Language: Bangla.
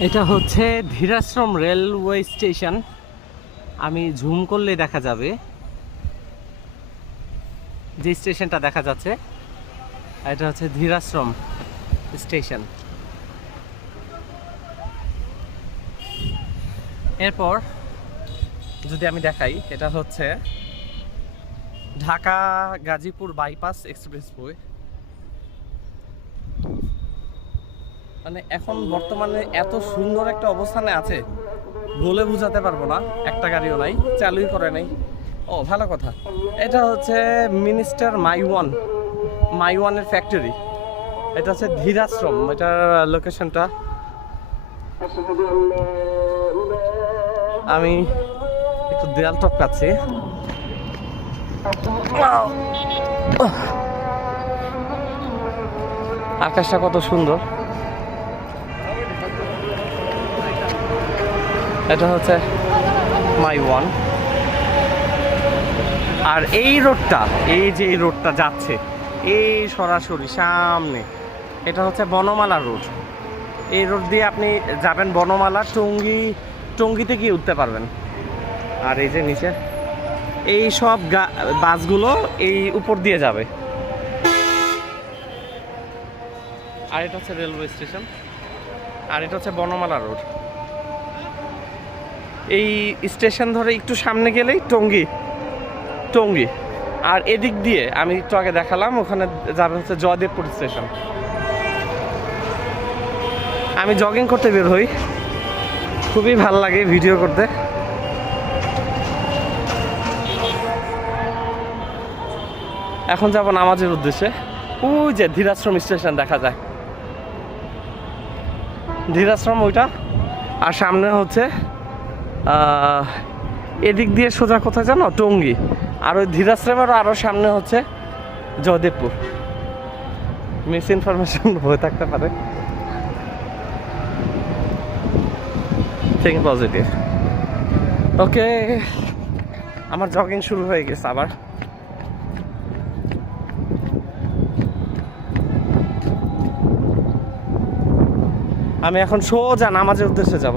এটা হচ্ছে ধীরাশ্রম রেলওয়ে স্টেশন। আমি ঝুম করলে দেখা যাবে। যে স্টেশনটা দেখা যাচ্ছে, এটা হচ্ছে ধীরাশ্রম স্টেশন। এরপর যদি আমি দেখাই, এটা হচ্ছে Dhaka Gazipur bypass express expressway. মানে এখন বর্তমানে এত সুন্দর একটা অবস্থানে আছে, বলে বোঝাতে পারব না, একটা গাড়িও নাই, চালুই করে নাই। ও, ভালো কথা। এটা হচ্ছে মিনিস্টার মাইওয়ান, মাইওয়ানের ফ্যাক্টরি। এটা হচ্ছে ধীরাশ্রম এটার লোকেশনটা। আমি একটু দেয়াল টপকাচ্ছি। আকাশটা কত সুন্দর। এটা হচ্ছে মাই ওয়ান। আর এই রোডটা, এই যে এই রোডটা যাচ্ছে, এই সরাসরি সামনে, এটা হচ্ছে বনমালা রোড। এই রোড দিয়ে আপনি যাবেন বনমালা, টঙ্গি, টঙ্গিতে গিয়ে উঠতে পারবেন। আর এই যে নিচে, এই সব বাসগুলো এই উপর দিয়ে যাবে। আর এটা হচ্ছে রেলওয়ে স্টেশন। আর এটা হচ্ছে বনমালা রোড। এই স্টেশন ধরে একটু সামনে গেলেই টঙ্গি টঙ্গি। আর এদিক দিয়ে আমি একটু আগে দেখালাম, ওখানে যাবে হচ্ছে জয়দেবপুর স্টেশন। আমি জগিং করতে বের হই। খুবই ভালো লাগে ভিডিও করতে। এখন যাব নামাজের উদ্দেশ্যে। ওই যে ধীরাশ্রম স্টেশন দেখা যায়। ধীরাশ্রম ওইটা। আর সামনে হচ্ছে এদিক দিয়ে সোজা কোথায় জানো? টঙ্গি। আর ওই ধীরাশ্রমের আরও সামনে হচ্ছে জয়দেবপুর। মিস ইনফরমেশন হয়ে থাকতে পারে। থিঙ্ক পজিটিভ ওকে আমার জগিং শুরু হয়ে গেছে আবার। আমি এখন সোজা নামাজের উদ্দেশ্যে যাব।